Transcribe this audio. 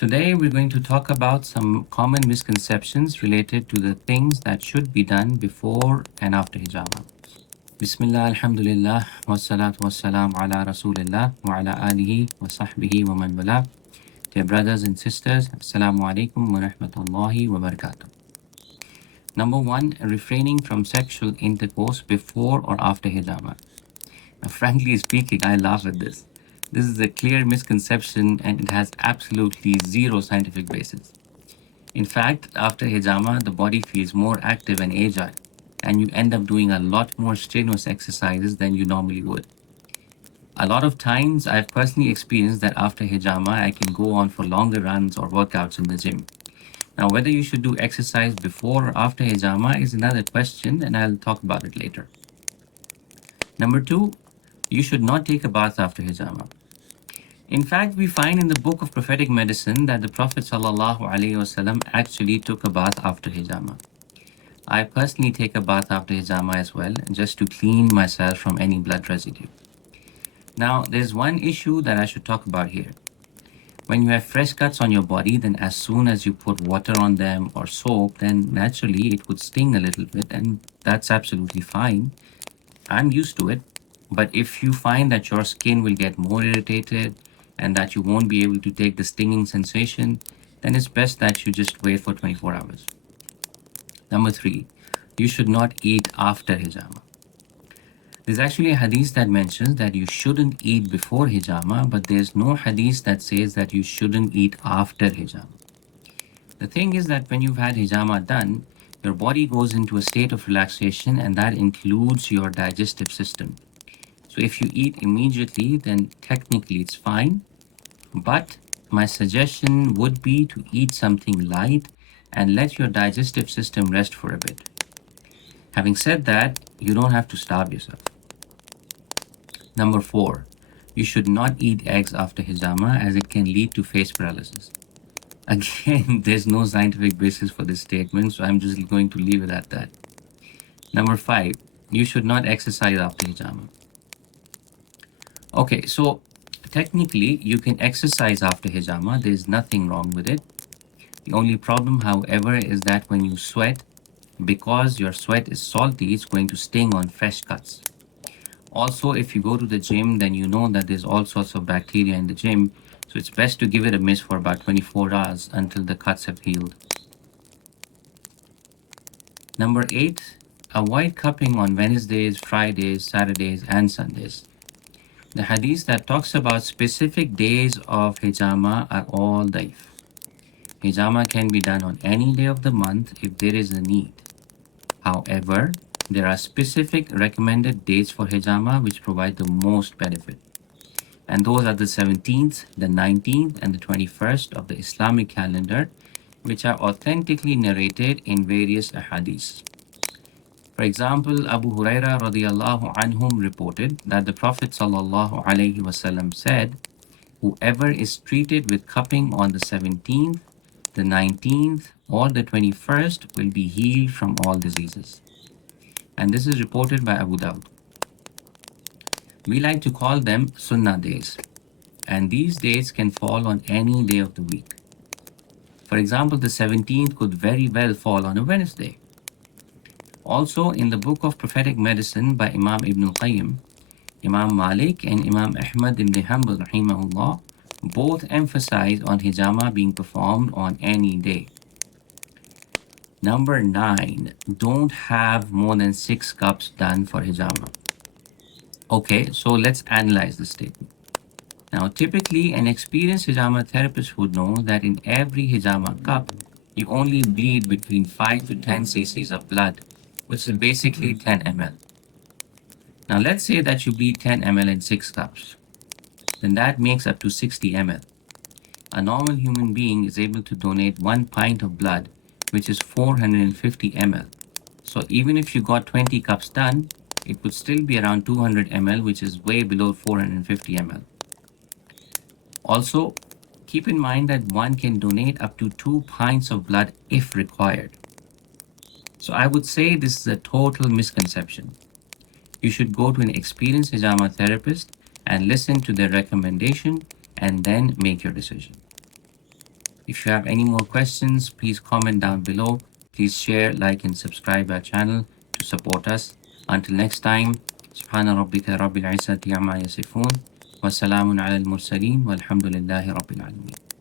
Today we're going to talk about some common misconceptions related to the things that should be done before and after hijama. Bismillah, alhamdulillah, wassalatu wassalam ala rasulillah wa ala alihi wa sahbihi wa man wala. Dear brothers and sisters, assalamu alaikum wa rahmatullahi wa barakatuh. Number one, refraining from sexual intercourse before or after hijama. Now, frankly speaking, I laugh at this. This is a clear misconception and it has absolutely zero scientific basis. In fact, after hijama, the body feels more active and agile, and you end up doing a lot more strenuous exercises than you normally would. A lot of times, I've personally experienced that after hijama, I can go on for longer runs or workouts in the gym. Now, whether you should do exercise before or after hijama is another question, and I'll talk about it later. Number two, you should not take a bath after hijama. In fact, we find in the book of prophetic medicine that the Prophet ﷺ actually took a bath after hijama. I personally take a bath after hijama as well, just to clean myself from any blood residue. Now, there's one issue that I should talk about here. When you have fresh cuts on your body, then as soon as you put water on them or soap, then naturally it would sting a little bit, and that's absolutely fine. I'm used to it. But if you find that your skin will get more irritated and that you won't be able to take the stinging sensation, then it's best that you just wait for 24 hours. Number three, you should not eat after hijama. There's actually a hadith that mentions that you shouldn't eat before hijama, but there's no hadith that says that you shouldn't eat after hijama. The thing is that when you've had hijama done, your body goes into a state of relaxation, and that includes your digestive system. So if you eat immediately, then technically it's fine. But my suggestion would be to eat something light and let your digestive system rest for a bit. Having said that, you don't have to starve yourself. Number four, you should not eat eggs after hijama as it can lead to face paralysis. Again, there's no scientific basis for this statement, so I'm just going to leave it at that. Number five, you should not exercise after hijama. Okay, so technically you can exercise after hijama. There's nothing wrong with it. The only problem, however, is that when you sweat, because your sweat is salty, it's going to sting on fresh cuts. Also, if you go to the gym, then you know that there's all sorts of bacteria in the gym, so it's best to give it a miss for about 24 hours until the cuts have healed. Number eight, avoid cupping on Wednesdays, Fridays, Saturdays, and Sundays. The hadith that talks about specific days of hijama are all daif. Hijama can be done on any day of the month if there is a need. However, there are specific recommended dates for hijama which provide the most benefit. And those are the 17th, the 19th, and the 21st of the Islamic calendar, which are authentically narrated in various ahadiths. For example, Abu Huraira radiallahu anhum reported that the Prophet sallallahu alaihi wasallam said, whoever is treated with cupping on the 17th, the 19th, or the 21st will be healed from all diseases. And this is reported by Abu Dawud. We like to call them Sunnah days, and these days can fall on any day of the week. For example, the 17th could very well fall on a Wednesday. Also, in the book of prophetic medicine by Imam Ibn al-Qayyim, Imam Malik and Imam Ahmad ibn Hanbal rahimahullah both emphasize on hijama being performed on any day. Number nine, don't have more than 6 cups done for hijama. Okay, so let's analyze this statement. Now, typically, an experienced hijama therapist would know that in every hijama cup, you only bleed between 5 to 10 cc's of blood, which is basically 10 ml. Now, let's say that you bleed 10 ml in 6 cups. Then that makes up to 60 ml. A normal human being is able to donate 1 pint of blood, which is 450 ml. So even if you got 20 cups done, it would still be around 200 ml, which is way below 450 ml. Also, keep in mind that one can donate up to 2 pints of blood if required. So I would say this is a total misconception. You should go to an experienced hijama therapist and listen to their recommendation and then make your decision. If you have any more questions, please comment down below. Please share, like, and subscribe our channel to support us. Until next time, سبحان ربك رب العزة عما يصفون وسلام على المرسلين والحمد لله رب العالمين.